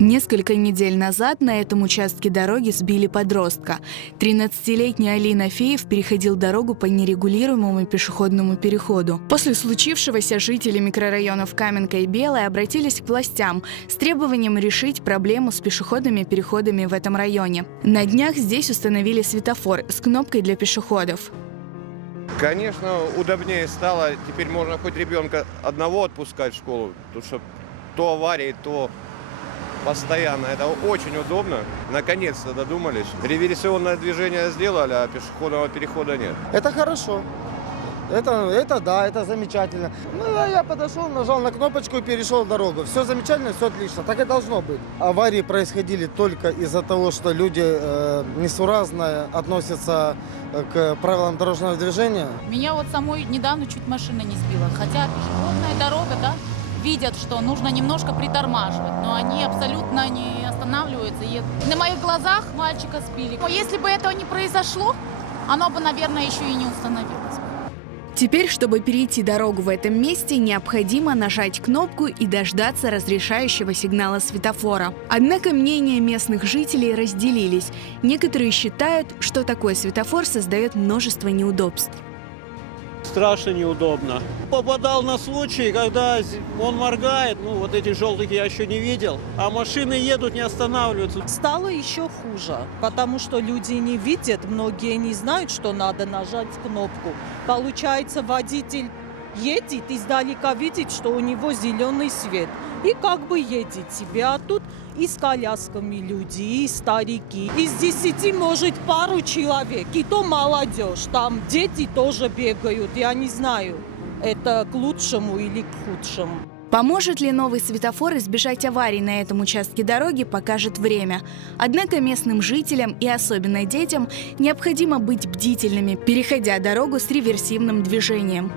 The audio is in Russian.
Несколько недель назад на этом участке дороги сбили подростка. 13-летний Алина Феев переходил дорогу по нерегулируемому пешеходному переходу. После случившегося жители микрорайонов Каменка и Белая обратились к властям с требованием решить проблему с пешеходными переходами в этом районе. На днях здесь установили светофор с кнопкой для пешеходов. Конечно, удобнее стало. Теперь можно хоть ребенка одного отпускать в школу, потому что то аварии, то постоянно. Это очень удобно. Наконец-то додумались. Реверсионное движение сделали, а пешеходного перехода нет. Это хорошо. Это да, это замечательно. Ну, я подошел, нажал на кнопочку и перешел дорогу. Все замечательно, все отлично. Так и должно быть. Аварии происходили только из-за того, что люди несуразно относятся к правилам дорожного движения. Меня вот самой недавно чуть машина не сбила. Хотя пешеходная дорога, да, видят, что нужно немножко притормаживать, но они абсолютно не останавливаются. И на моих глазах мальчика сбили. Но если бы этого не произошло, оно бы, наверное, еще и не установилось. Теперь, чтобы перейти дорогу в этом месте, необходимо нажать кнопку и дождаться разрешающего сигнала светофора. Однако мнения местных жителей разделились. Некоторые считают, что такой светофор создает множество неудобств. Страшно неудобно. Попадал на случай, когда он моргает, вот этих желтых я еще не видел, а машины едут, не останавливаются. Стало еще хуже, потому что люди не видят, многие не знают, что надо нажать кнопку. Получается, водитель едет, издалека видит, что у него зеленый свет. И как бы едет себе, а тут и с колясками люди, и старики. Из 10, может, пару человек, и то молодежь. Там дети тоже бегают, я не знаю, это к лучшему или к худшему. Поможет ли новый светофор избежать аварий на этом участке дороги, покажет время. Однако местным жителям и особенно детям необходимо быть бдительными, переходя дорогу с реверсивным движением.